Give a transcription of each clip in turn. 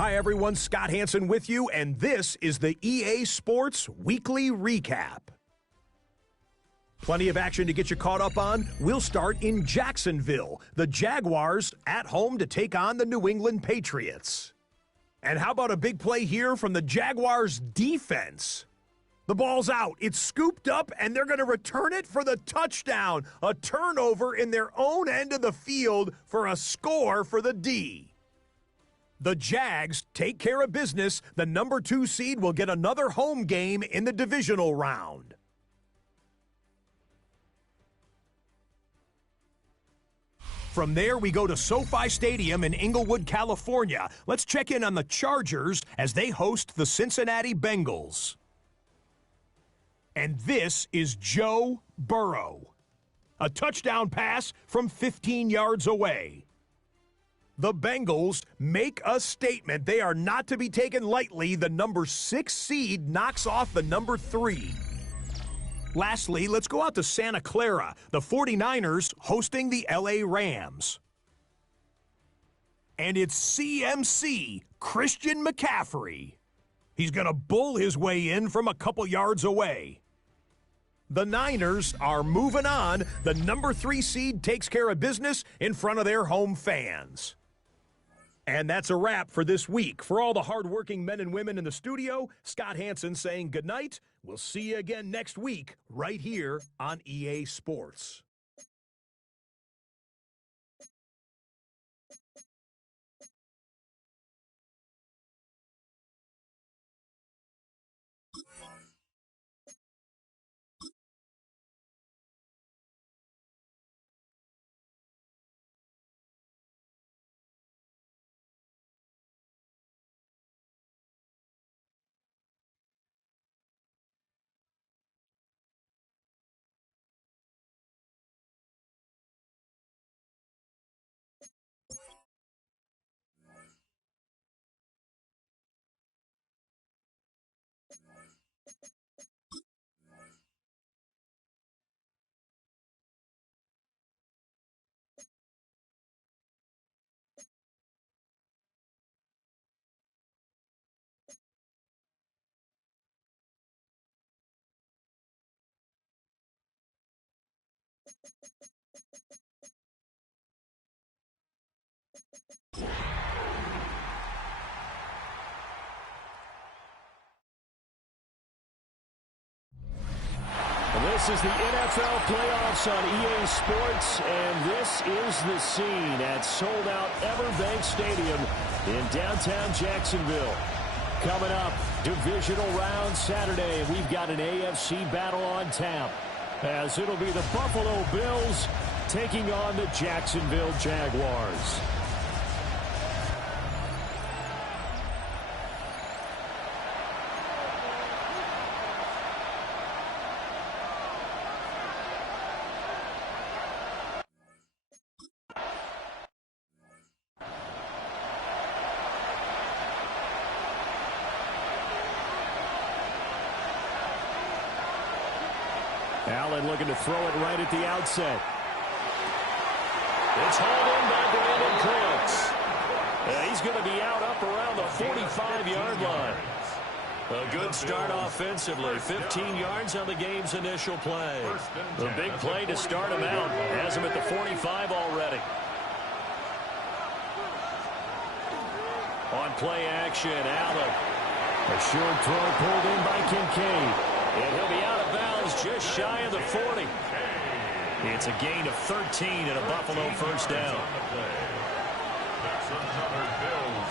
Hi, everyone. Scott Hansen with you, and this is the EA Sports Weekly Recap. Plenty of action to get you caught up on. We'll start in Jacksonville. The Jaguars at home to take on the New England Patriots. And how about a big play here from the Jaguars defense? The ball's out. It's scooped up, and they're going to return it for the touchdown. A turnover in their own end of the field for a score for the D. The Jags take care of business. The number 2 seed will get another home game in the divisional round. From there, we go to SoFi Stadium in Inglewood, California. Let's check in on the Chargers as they host the Cincinnati Bengals. And this is Joe Burrow. A touchdown pass from 15 yards away. The Bengals make a statement. They are not to be taken lightly. The number 6 seed knocks off the number 3. Lastly, let's go out to Santa Clara. The 49ers hosting the LA Rams. And it's CMC, Christian McCaffrey. He's going to bull his way in from a couple yards away. The Niners are moving on. The number 3 seed takes care of business in front of their home fans. And that's a wrap for this week. For all the hardworking men and women in the studio, Scott Hansen saying goodnight. We'll see you again next week right here on EA Sports. This is the NFL playoffs on EA Sports, and this is the scene at sold-out Everbank Stadium in downtown Jacksonville. Coming up, divisional round Saturday, we've got an AFC battle on tap, as it'll be the Buffalo Bills taking on the Jacksonville Jaguars. Allen looking to throw it right at the outset. It's hauled in by Brandon Cooks. He's going to be out up around the 45-yard line. A good start offensively. 15 yards on the game's initial play. A big play to start him out. Has him at the 45 already. On play action, Allen. A short throw pulled in by Kincaid. And he'll be out of bounds just shy of the 40. It's a gain of 13 and a Buffalo first down. Bills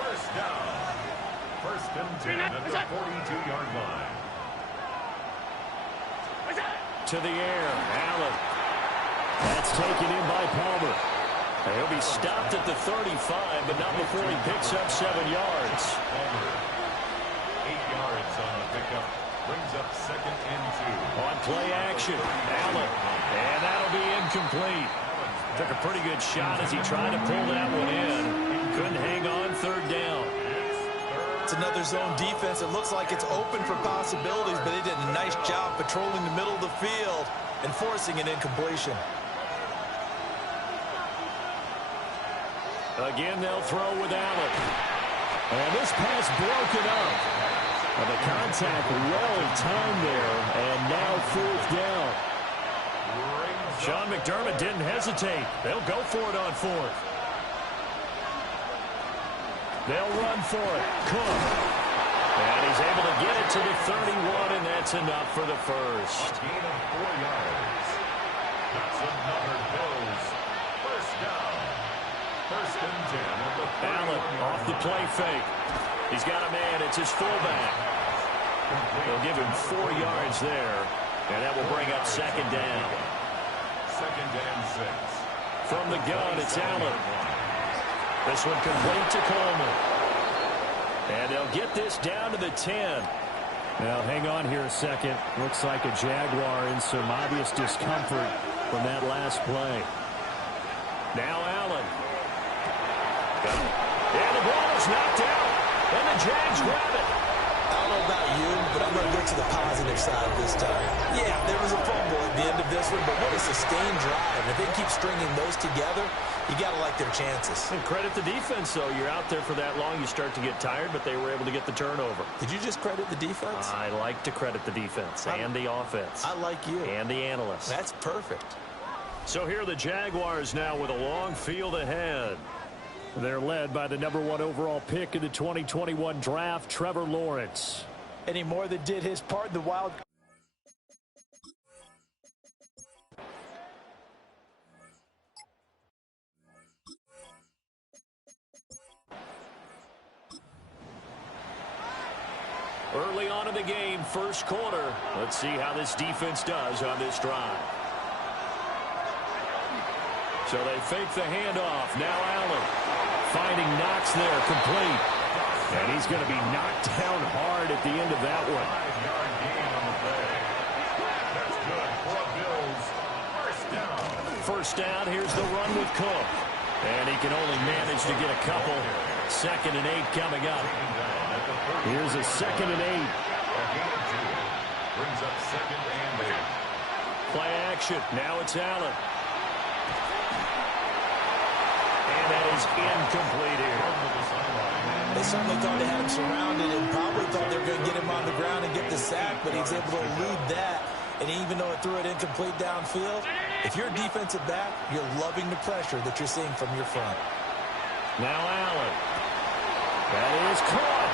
first down. First and 10 at the 42-yard line. To the air, Allen. That's taken in by Palmer. He'll be stopped at the 35, but not before he picks up 7 yards. 8 yards on the pickup. Brings up second and 2. On play action, Allen. And that'll be incomplete. Took a pretty good shot as he tried to pull that one in. Couldn't hang on third down. It's another zone defense. It looks like it's open for possibilities, but they did a nice job patrolling the middle of the field and forcing an incompletion. Again, they'll throw with Allen. And this pass broken up. And the contact well timed there, and now 4th down. Sean McDermott didn't hesitate. They'll go for it on 4th. They'll run for it. Cook. And he's able to get it to the 31, and that's enough for the first. A gain of 4 yards. That's another Bills first down. 1st and 10 at the 31. Allen off the play fake. He's got a man. It's his fullback. They'll give him 4 yards there, and that will bring up 2nd down. 2nd and 6. From the gun, it's Allen. This one complete to Coleman. And they'll get this down to the 10. Now, hang on here a second. Looks like a Jaguar in some obvious discomfort from that last play. Now Allen. And the ball is knocked out. And the Jags grab it. I don't know about you, but I'm going to go to the positive side this time. Yeah, there was a fumble at the end of this one, but what a sustained drive. If they keep stringing those together, you got to like their chances. And credit the defense, though. You're out there for that long, you start to get tired, but they were able to get the turnover. Did you just credit the defense? I like to credit the defense and the offense. I like you. And the analysts. That's perfect. So here are the Jaguars now with a long field ahead. They're led by the #1 overall pick in the 2021 draft, Trevor Lawrence. Any more that did his part in the wild. Early on in the game, first quarter. Let's see how this defense does on this drive. So they fake the handoff. Now Allen finding Knox there, complete. And he's going to be knocked down hard at the end of that one. 5-yard gain on the play. That's good for Bills. First down. Here's the run with Cook. And he can only manage to get a couple. 2nd and 8 coming up. Here's a 2nd and 8. A gain of 2. Brings up 2nd and 8. Play action. Now it's Allen. And that is incomplete here. They certainly thought they had him surrounded and probably thought they were going to get him on the ground and get the sack, but he's able to elude that. And even though it threw it incomplete downfield, if you're a defensive back, you're loving the pressure that you're seeing from your front. Now Allen. That is caught.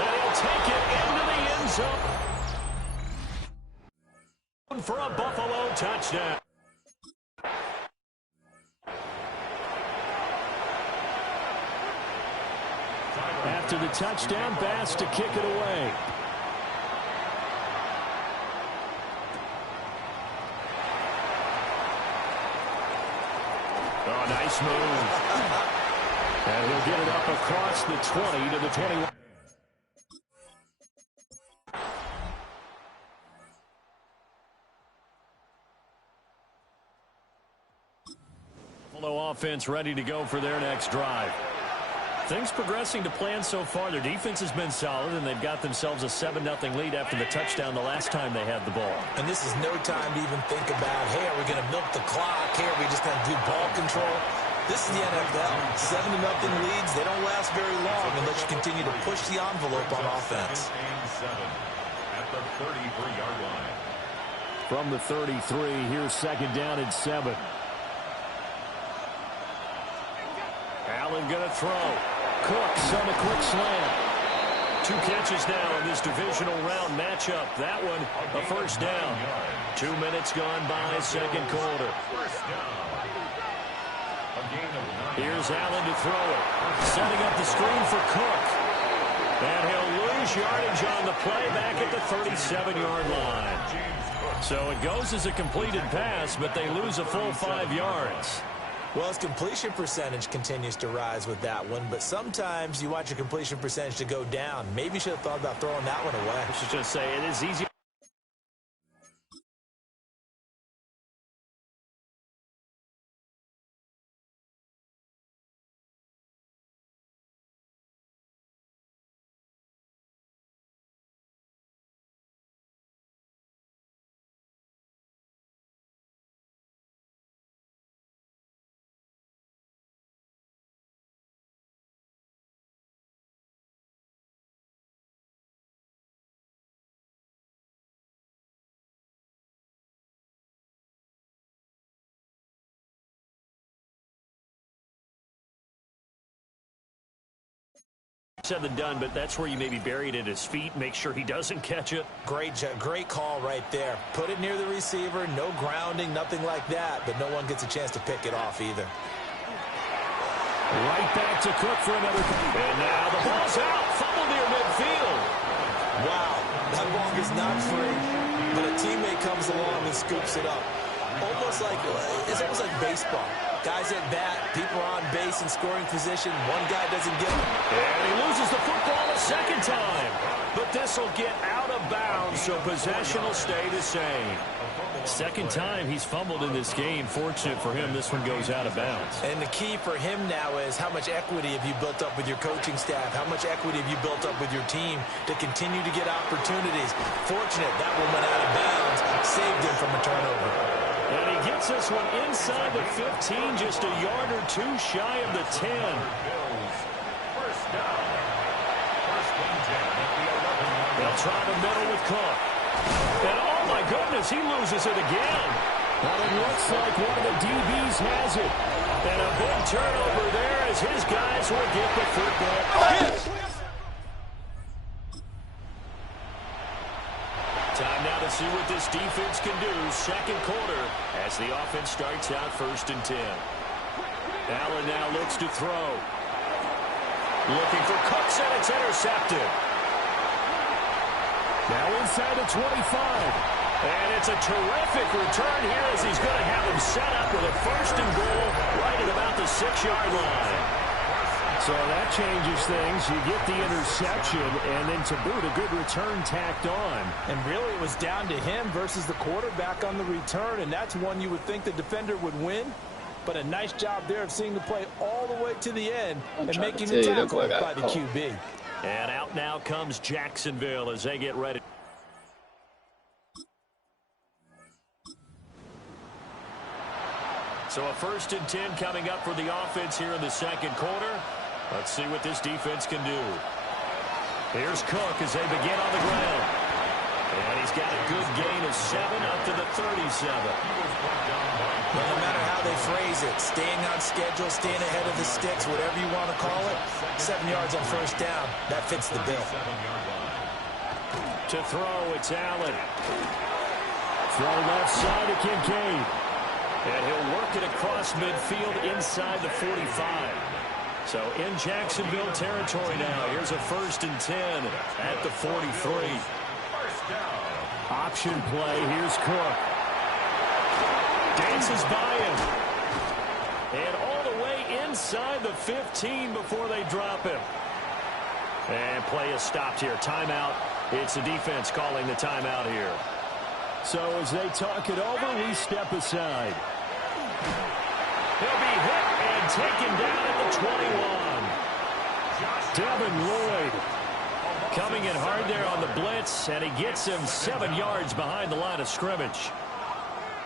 And he'll take it into the end zone. For a Buffalo touchdown. After the touchdown, Bass to kick it away. Oh, nice move. And he'll get it up across the 20 to the 21. Buffalo offense ready to go for their next drive. Things progressing to plan so far. Their defense has been solid, and they've got themselves a 7-0 lead after the touchdown the last time they had the ball. And this is no time to even think about, hey, are we going to milk the clock? Hey, are we just going to do ball control? This is the NFL. 7-0 leads. They don't last very long unless you continue to push the envelope on offense. 2nd and 7 at the 33-yard line. From the 33, here's 2nd down and 7. Allen going to throw. Cooks on a quick slant. 2 catches now in this divisional round matchup. That one, a first down. 2 minutes gone by, 2nd quarter. First down. A gain of 9. Here's Allen to throw it. Setting up the screen for Cook. And he'll lose yardage on the play back at the 37-yard line. So it goes as a completed pass, but they lose a full 5 yards. Well, his completion percentage continues to rise with that one, but sometimes you want your completion percentage to go down. Maybe you should have thought about throwing that one away. I should just say it is easy. Said than done, but that's where you maybe bury it at his feet, make sure he doesn't catch it. Great call right there. Put it near the receiver, no grounding, nothing like that, but no one gets a chance to pick it off either. Right back to Cook for another. And now the ball's out, fumble near midfield. Wow, that ball is not free, but a teammate comes along and scoops it up. It's almost like baseball. Guys at bat, people are on base in scoring position. One guy doesn't get it. And he loses the football a second time. But this will get out of bounds, so possession will stay the same. Second time he's fumbled in this game. Fortunate for him, this one goes out of bounds. And the key for him now is how much equity have you built up with your coaching staff? How much equity have you built up with your team to continue to get opportunities? Fortunate that one went out of bounds, saved him from a turnover. And he gets this one inside the 15, just a yard or two shy of the 10. First down. First and 10 at the 11. They'll try the middle with Cook. And oh my goodness, he loses it again. But it looks like one of the DBs has it. And a big turnover there as his guys will get the football. Time now to see what this defense can do. Second quarter as the offense starts out 1st and 10. Allen now looks to throw. Looking for Cooks, and it's intercepted. Now inside the 25. And it's a terrific return here as he's going to have him set up with a 1st and goal right at about the 6-yard line. So that changes things. You get the interception, and then to boot, a good return tacked on. And really, it was down to him versus the quarterback on the return, and that's one you would think the defender would win. But a nice job there of seeing the play all the way to the end and making the tackle by the QB. And out now comes Jacksonville as they get ready. So a 1st and 10 coming up for the offense here in the second quarter. Let's see what this defense can do. Here's Cook as they begin on the ground. And he's got a good gain of 7 up to the 37. Well, no matter how they phrase it, staying on schedule, staying ahead of the sticks, whatever you want to call it, 7 yards on 1st down, that fits the bill. To throw, it's Allen. Throw left side to Kincaid. And he'll work it across midfield inside the 45. So in Jacksonville territory now. Here's a 1st and 10 at the 43. First down. Option play. Here's Cook. Dances by him. And all the way inside the 15 before they drop him. And play is stopped here. Timeout. It's the defense calling the timeout here. So as they talk it over, we step aside. He'll be hit and taken down at the 21. Devin Lloyd coming in hard there on the blitz, and he gets him 7 yards behind the line of scrimmage.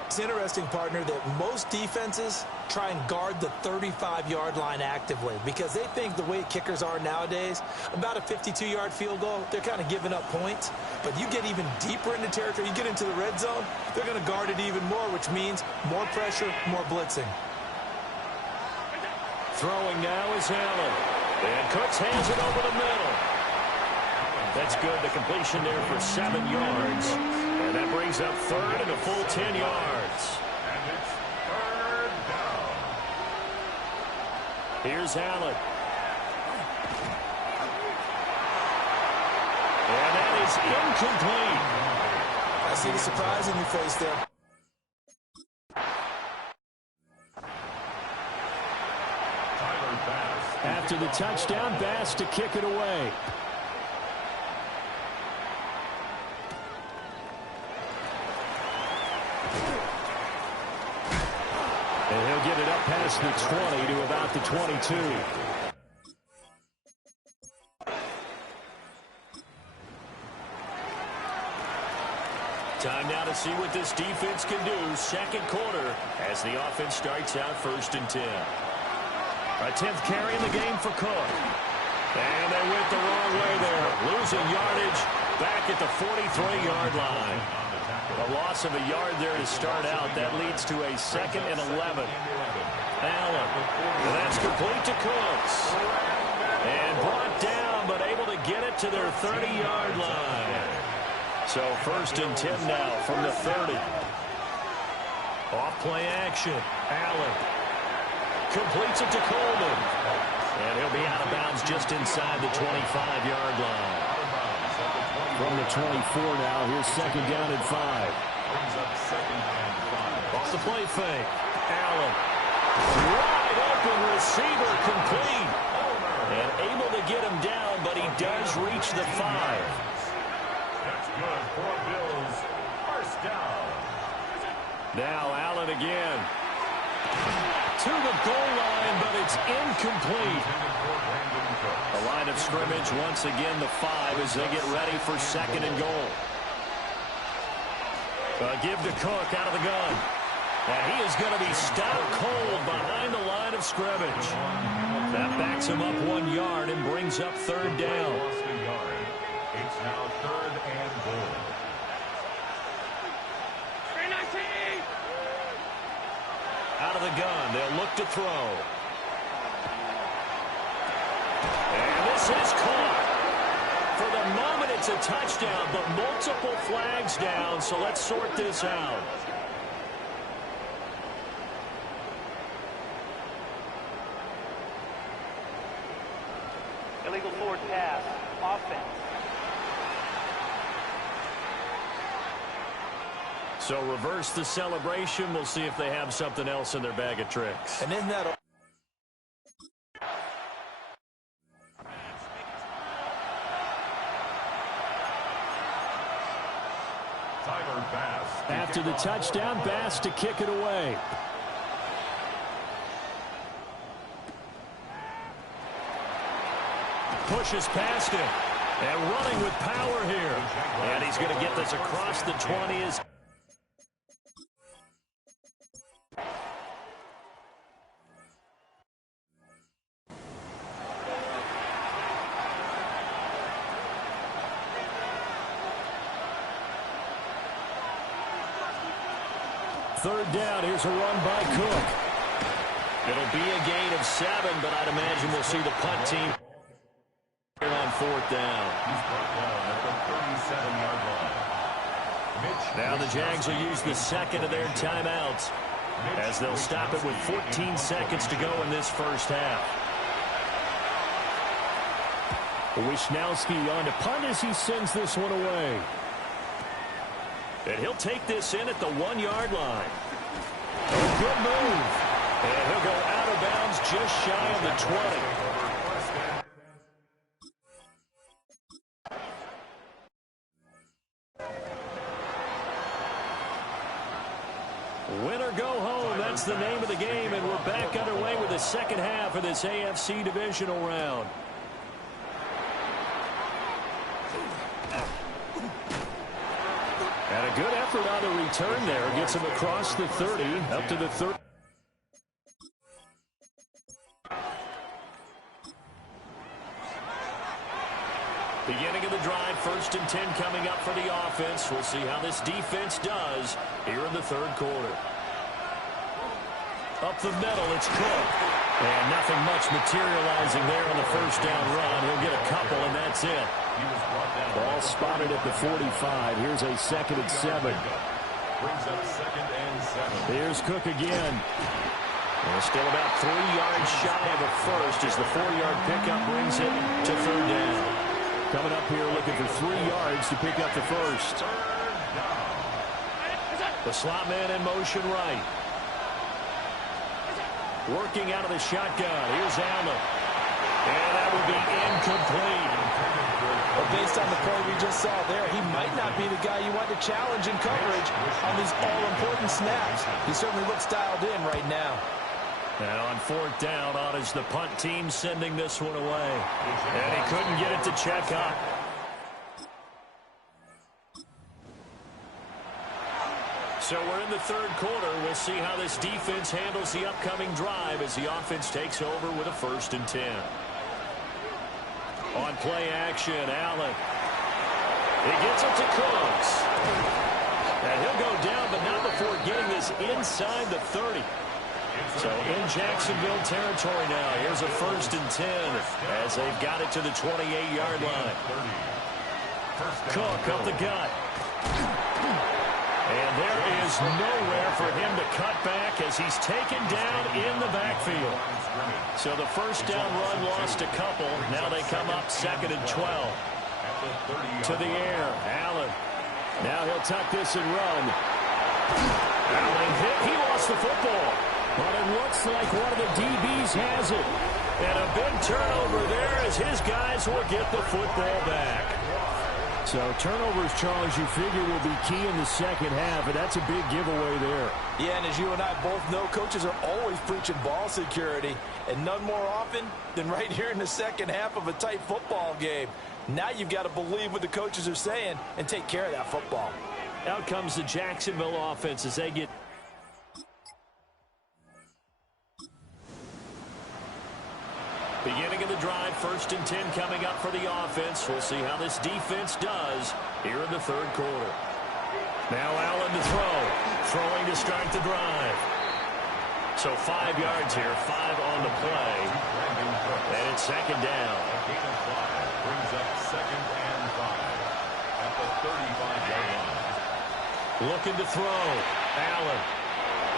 It's interesting, partner, that most defenses try and guard the 35-yard line actively because they think the way kickers are nowadays, about a 52-yard field goal, they're kind of giving up points. But you get even deeper into territory, you get into the red zone, they're going to guard it even more, which means more pressure, more blitzing. Throwing now is Allen. And Cooks hands it over the middle. That's good. The completion there for 7 yards. And that brings up 3rd and a full 10 yards. And it's 3rd down. Here's Allen. And that is incomplete. I see the surprise in your face there. After the touchdown, Bass to kick it away. And he'll get it up past the 20 to about the 22. Time now to see what this defense can do. Second quarter as the offense starts out 1st and 10. A 10th carry in the game for Cook. And they went the wrong way there. Losing yardage back at the 43-yard line. A loss of a yard there to start out. That leads to a 2nd and 11. Allen. And that's complete to Cooks. And brought down but able to get it to their 30-yard line. So 1st and 10 now from the 30. Off play action. Allen completes it to Coleman. And he'll be out of bounds just inside the 25-yard line. From the 24 now, here's 2nd down and 5. Off the play fake. Allen. Wide open receiver complete. And able to get him down, but he does reach the 5. That's good for Bills. 1st down. Now Allen again. To the goal line, but it's incomplete. The line of scrimmage, once again, the 5 as they get ready for 2nd and goal. Give to Cook out of the gun. And he is going to be stopped cold behind the line of scrimmage. That backs him up 1 yard and brings up 3rd down. It's now 3rd and goal. Out of the gun, they'll look to throw. And this is caught. For the moment, it's a touchdown, but multiple flags down, so let's sort this out. Illegal forward pass. Offense. So reverse the celebration. We'll see if they have something else in their bag of tricks. And isn't that... After the touchdown, Bass to kick it away. Pushes past him. And running with power here. And he's going to get this across the 20. Third down, here's a run by Cook. It'll be a gain of 7, but I'd imagine we'll see the punt team here on 4th down. Now the Jags will use the 2nd of their timeouts as they'll stop it with 14 seconds to go in this first half. Wisnowski on to punt as he sends this one away. And he'll take this in at the 1-yard line. Oh, good move. And he'll go out of bounds just shy of the 20. Win or go home, that's the name of the game, and we're back underway with the second half of this AFC Divisional round. And a good effort on the return there. Gets him across the 30, up to the 30. Beginning of the drive, 1st and 10 coming up for the offense. We'll see how this defense does here in the 3rd quarter. Up the middle, it's Cook. And nothing much materializing there on the 1st down run. He'll get a couple, and that's it. Ball spotted at the 45. Here's a 2nd and 7. Here's Cook again. And still about 3 yards shy of a first as the 4-yard pickup brings it to 3rd down. Coming up here looking for 3 yards to pick up the first. The slot man in motion right. Working out of the shotgun. Here's Allen. And that will be incomplete. But based on the play we just saw there, he might not be the guy you want to challenge in coverage on these all-important snaps. He certainly looks dialed in right now. And on 4th down, on is the punt team sending this one away. And he couldn't get it to check up. So we're in the 3rd quarter. We'll see how this defense handles the upcoming drive as the offense takes over with a 1st and 10. On play action, Allen. He gets it to Cooks. And he'll go down, but not before getting this inside the 30. So in Jacksonville territory now, here's a 1st and 10 as they've got it to the 28-yard line. Cook up the gut. And there is nowhere for him to cut back as he's taken down in the backfield. So the first down run lost a couple. Now they come up 2nd and 12. To the air, Allen. Now he'll tuck this and run. Allen hit. He lost the football. But it looks like one of the DBs has it. And a big turnover there as his guys will get the football back. So turnovers, Charles, you figure will be key in the second half, and that's a big giveaway there. Yeah, and as you and I both know, coaches are always preaching ball security, and none more often than right here in the second half of a tight football game. Now you've got to believe what the coaches are saying and take care of that football. Out comes the Jacksonville offense as they get... Beginning of the drive, 1st and 10 coming up for the offense. We'll see how this defense does here in the 3rd quarter. Now Allen to throw. Throwing to start the drive. So 5 yards here, 5 on the play. And it's 2nd down. Brings up 2nd and 5 at the 35-yard line. Looking to throw. Allen.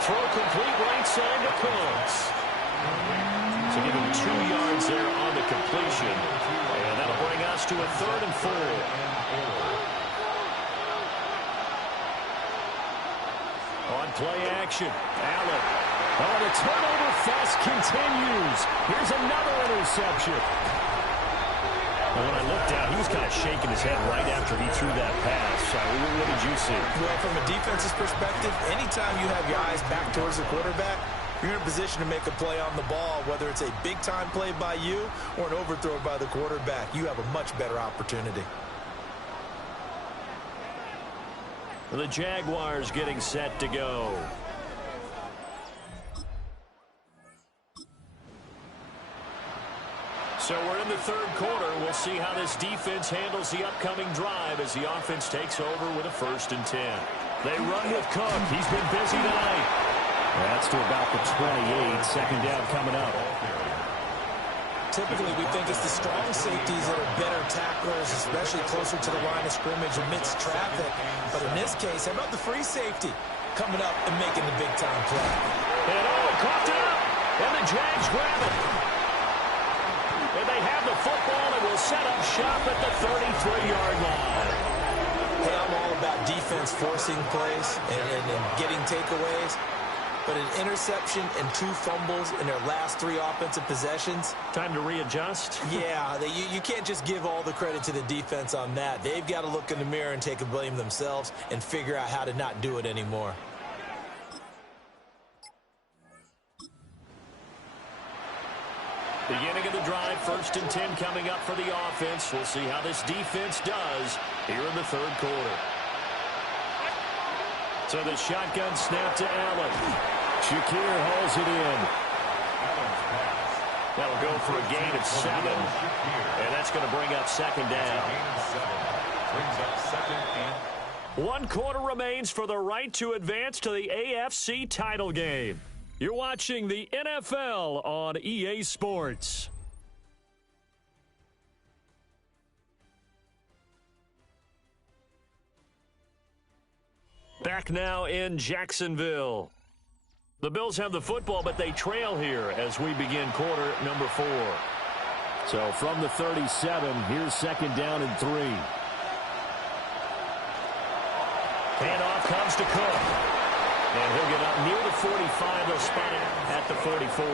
Throw complete right side to Cooks. So give him 2 yards there on the completion. And that'll bring us to a 3rd and 4. On play action, Allen. Oh, the turnover fest continues. Here's another interception. And when I looked down, he was kind of shaking his head right after he threw that pass. What did you see? Well, from a defense's perspective, anytime you have your eyes back towards the quarterback, you're in a position to make a play on the ball, whether it's a big-time play by you or an overthrow by the quarterback. You have a much better opportunity. The Jaguars getting set to go. So we're in the 3rd quarter. We'll see how this defense handles the upcoming drive as the offense takes over with a 1st and 10. They run with Cook. He's been busy tonight. That's to about the 28. 2nd down coming up. Typically, we think it's the strong safeties that are better tacklers, especially closer to the line of scrimmage amidst traffic. But in this case, how about the free safety coming up and making the big-time play? And coughed it up. And the Jags grab it. And they have the football and will set up shop at the 33-yard line. Hey, I'm all about defense forcing plays and getting takeaways. But an interception and 2 fumbles in their last 3 offensive possessions. Time to readjust? Yeah, you can't just give all the credit to the defense on that. They've got to look in the mirror and take a blame themselves and figure out how to not do it anymore. Beginning of the drive, 1st and 10 coming up for the offense. We'll see how this defense does here in the 3rd quarter. So the shotgun snap to Allen. Shakir hauls it in. That'll go for a gain of 7. And that's going to bring up 2nd down. Brings up 2nd and 1 quarter remains for the right to advance to the AFC title game. You're watching the NFL on EA Sports. Back now in Jacksonville. The Bills have the football, but they trail here as we begin quarter number 4. So from the 37, here's 2nd down and 3. Handoff comes to Cook. And he'll get up near the 45. They'll spot it at the 44.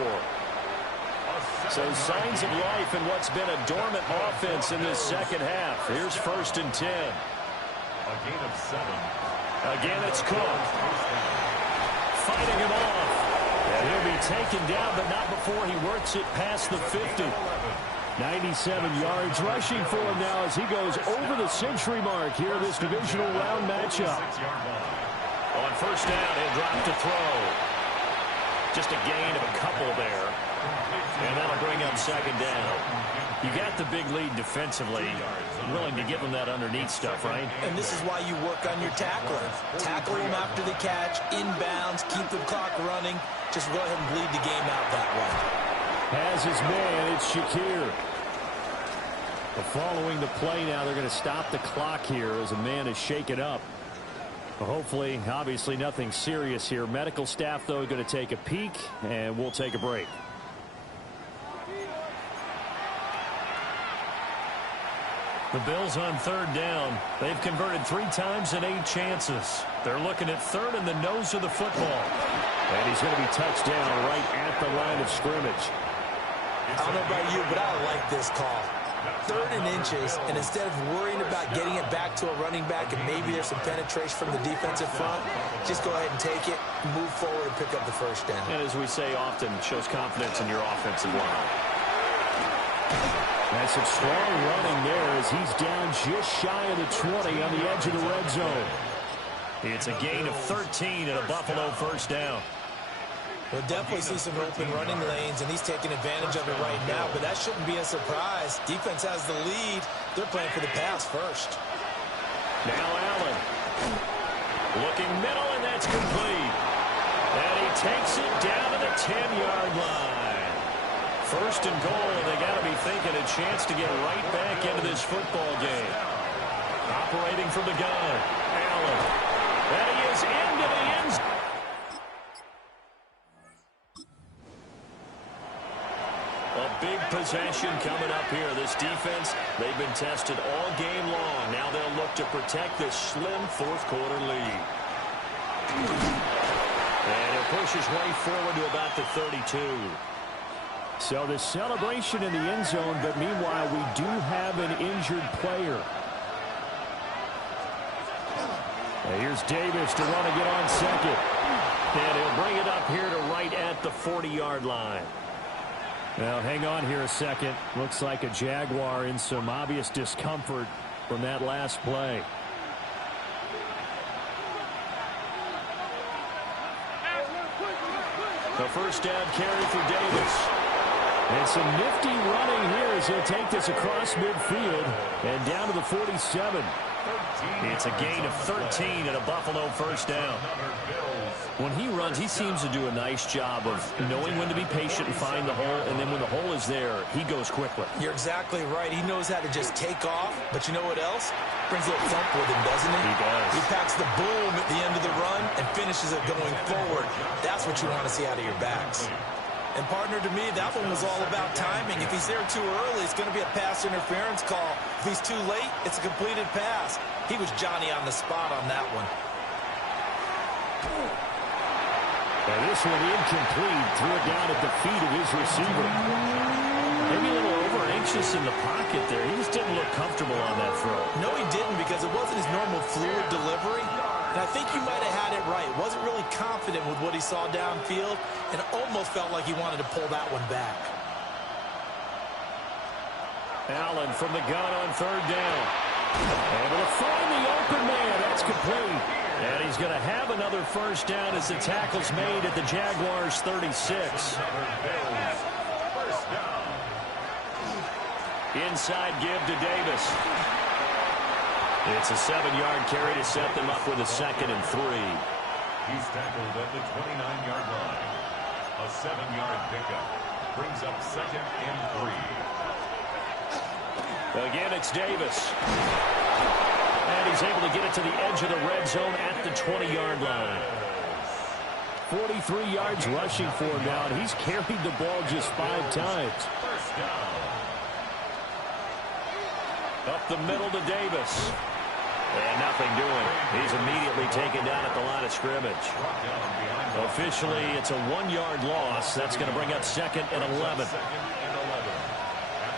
So signs of life in what's been a dormant offense in this second half. Here's 1st and 10. a gain of 7. Again, it's Cook. Fighting him off. And he'll be taken down, but not before he works it past the 50. 97 yards rushing for him now as he goes over the century mark here in this divisional round matchup. On 1st down, he'll drop to throw. Just a gain of a couple there. And that'll bring up 2nd down. You got the big lead defensively. Willing to give them that underneath stuff, right? And this is why you work on your tackling. Tackle them after the catch, inbounds, keep the clock running. Just go ahead and bleed the game out that way. Has his man, it's Shakir. Following the play now, they're going to stop the clock here as a man is shaken up. Hopefully, obviously nothing serious here. Medical staff, though, going to take a peek, and we'll take a break. The Bills on third down. They've converted 3 times in 8 chances. They're looking at third in the nose of the football. And he's going to be touched down right at the line of scrimmage. I don't know about you, but I like this call. 3rd and inches, and instead of worrying about getting it back to a running back and maybe there's some penetration from the defensive front, just go ahead and take it, move forward, and pick up the first down. And as we say often, shows confidence in your offensive line. That's some strong running there as he's down just shy of the 20 on the edge of the red zone. It's a gain of 13 and a Buffalo first down. We'll definitely see some open running lanes, and he's taking advantage of it right now, but that shouldn't be a surprise. Defense has the lead. They're playing for the pass first. Now Allen. Looking middle, and that's complete. And he takes it down to the 10-yard line. First and goal, and they got to be thinking a chance to get right back into this football game. Operating from the gun, Allen. And he is into the end zone. A big possession coming up here. This defense, they've been tested all game long. Now they'll look to protect this slim fourth-quarter lead. And it pushes way forward to about the 32. So the celebration in the end zone, but meanwhile we do have an injured player. And here's Davis to run to get on second. And he'll bring it up here to right at the 40-yard line. Now, hang on here a second. Looks like a Jaguar in some obvious discomfort from that last play. The first down carry for Davis. And some nifty running here as he'll take this across midfield and down to the 47. It's a gain of 13 and a Buffalo first down. When he runs, he seems to do a nice job of knowing when to be patient and find the hole, and then when the hole is there, he goes quickly. You're exactly right. He knows how to just take off, but you know what else? Brings a little thump with him, doesn't he? He does. He packs the boom at the end of the run and finishes it going forward. That's what you want to see out of your backs. And, partner, to me, that one was all about timing. If he's there too early, it's going to be a pass interference call. If he's too late, it's a completed pass. He was Johnny on the spot on that one. And this one incomplete. Threw it down at the feet of his receiver. Maybe a little over-anxious in the pocket there. He just didn't look comfortable on that throw. No, he didn't, because it wasn't his normal fluid delivery. And I think you might have had it right. Wasn't really confident with what he saw downfield and almost felt like he wanted to pull that one back. Allen from the gun on third down. Able to find the open man. That's complete. And he's going to have another first down as the tackle's made at the Jaguars' 36. Inside give to Davis. It's a 7-yard carry to set them up with a 2nd and 3. He's tackled at the 29-yard line. A 7-yard pickup brings up 2nd and 3. Again, it's Davis. And he's able to get it to the edge of the red zone at the 20-yard line. 43 yards rushing for him now, and he's carried the ball just 5 times. First down. Up the middle to Davis. And nothing doing. He's immediately taken down at the line of scrimmage. Officially, it's a 1-yard loss. That's going to bring up 2nd and 11. At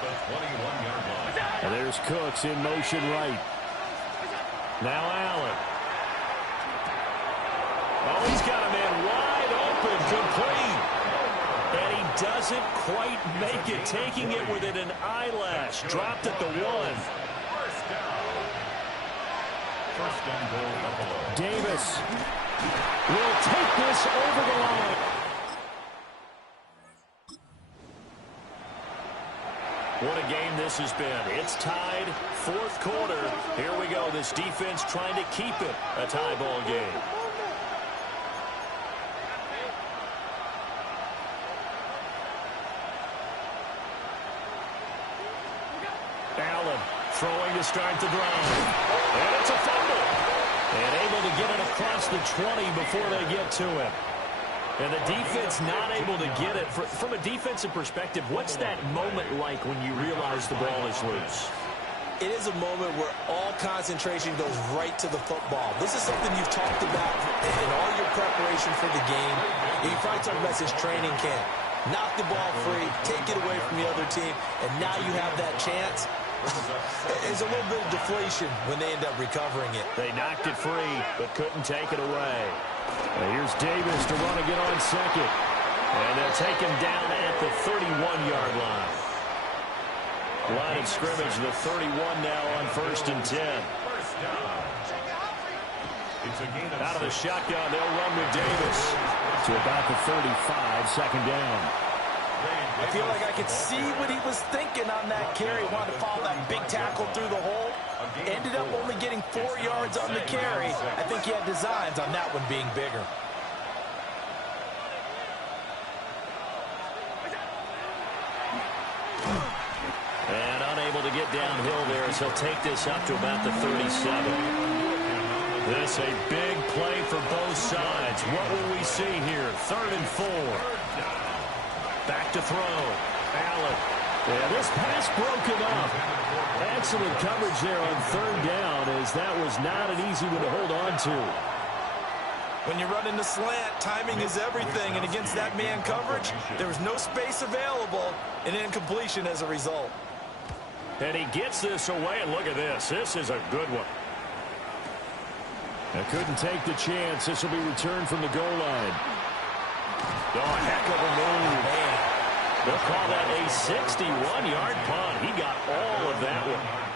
the 21-yard line. And there's Cooks in motion right. Now Allen. Oh, he's got a man wide open, complete. And he doesn't quite make it, taking it within an eyelash. Dropped at the 1. First and goal, Buffalo. Davis will take this over the line. What a game this has been. It's tied, fourth quarter. Here we go. This defense trying to keep it a tie ball game. Allen throwing to start the drive. And it's a fumble. And able to get it across the 20 before they get to him. And the defense not able to get it. From a defensive perspective, what's that moment like when you realize the ball is loose? It is a moment where all concentration goes right to the football. This is something you've talked about in all your preparation for the game. You probably talked about this training camp. Knock the ball free, take it away from the other team, and now you have that chance. There's a little bit of deflation when they end up recovering it. They knocked it free, but couldn't take it away. And here's Davis to run again on second. And they'll take him down at the 31-yard line. Line of scrimmage, the 31 now on 1st and 10. Out of the shotgun, they'll run with Davis to about the 35, second down. I feel like I could see what he was thinking on that carry. Wanted to follow that big tackle through the hole. Ended up only getting 4 yards on the carry. I think he had designs on that one being bigger. And unable to get downhill there as he'll take this up to about the 37. This a big play for both sides. What will we see here? 3rd and 4. Back to throw. Allen. Yeah, this pass broken up. Excellent coverage there on 3rd down, as that was not an easy one to hold on to. When you run in the slant, timing is everything, and against that man coverage, there was no space available, and incompletion as a result. And he gets this away, and look at this. This is a good one. I couldn't take the chance. This will be returned from the goal line. Oh, heck of a move. Man. They'll call that a 61-yard punt. He got all of that one.